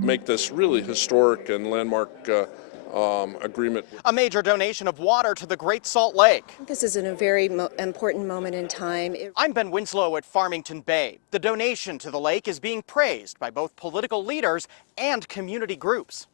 Make this really historic and landmark agreement. A major donation of water to the Great Salt Lake. This is a very important moment in time. I'm Ben Winslow at Farmington Bay. The donation to the lake is being praised by both political leaders and community groups.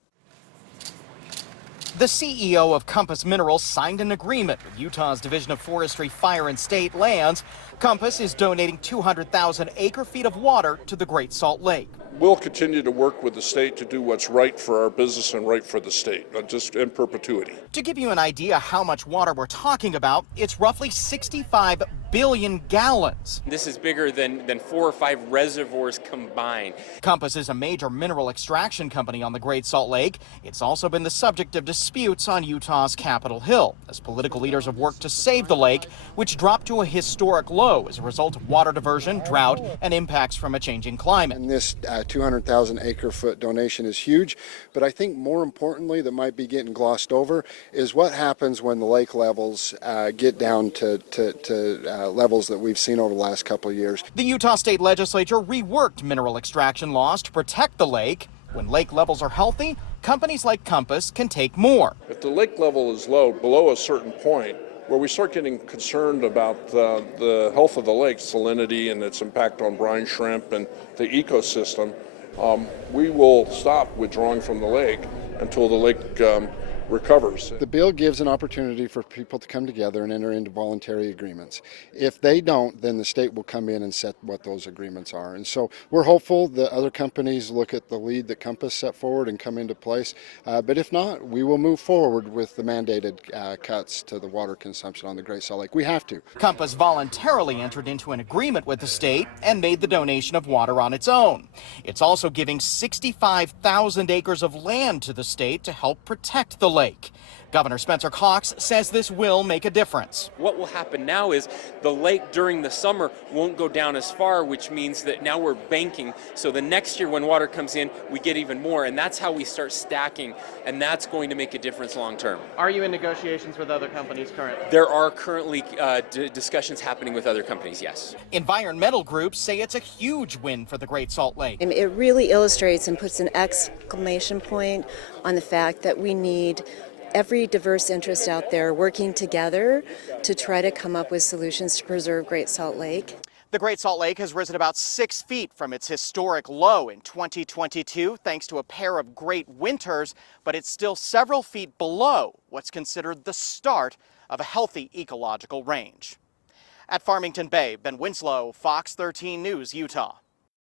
The CEO of Compass Minerals signed an agreement with Utah's Division of Forestry, Fire and State Lands. Compass is donating 200,000 acre-feet of water to the Great Salt Lake. We'll continue to work with the state to do what's right for our business and right for the state, just in perpetuity. To give you an idea how much water we're talking about, it's roughly 65 billion gallons. This is bigger than 4 or 5 reservoirs combined. Compass is a major mineral extraction company on the Great Salt Lake. It's also been the subject of disputes on Utah's Capitol Hill, as political leaders have worked to save the lake, which dropped to a historic low as a result of water diversion, drought, and impacts from a changing climate. And this 200,000 acre-foot donation is huge, but I think more importantly that might be getting glossed over is what happens when the lake levels get down to levels that we've seen over the last couple of years. The Utah State Legislature reworked mineral extraction laws to protect the lake. When lake levels are healthy, companies like Compass can take more. If the lake level is low, below a certain point, where we start getting concerned about the health of the lake, salinity and its impact on brine shrimp and the ecosystem, we will stop withdrawing from the lake until the lake recovers. The bill gives an opportunity for people to come together and enter into voluntary agreements. If they don't, then the state will come in and set what those agreements are. And so we're hopeful that other companies look at the lead that Compass set forward and come into place. But if not, we will move forward with the mandated cuts to the water consumption on the Great Salt Lake. We have to. Compass voluntarily entered into an agreement with the state and made the donation of water on its own. It's also giving 65,000 acres of land to the state to help protect the lake. Governor Spencer Cox says this will make a difference. What will happen now is the lake during the summer won't go down as far, which means that now we're banking. So the next year when water comes in, we get even more, and that's how we start stacking, and that's going to make a difference long term. Are you in negotiations with other companies currently? There are currently discussions happening with other companies, yes. Environmental groups say it's a huge win for the Great Salt Lake. It really illustrates and puts an exclamation point on the fact that we need every diverse interest out there working together to try to come up with solutions to preserve Great Salt Lake. The Great Salt Lake has risen about 6 feet from its historic low in 2022 thanks to a pair of great winters, but it's still several feet below what's considered the start of a healthy ecological range. At Farmington Bay, Ben Winslow, Fox 13 News, Utah.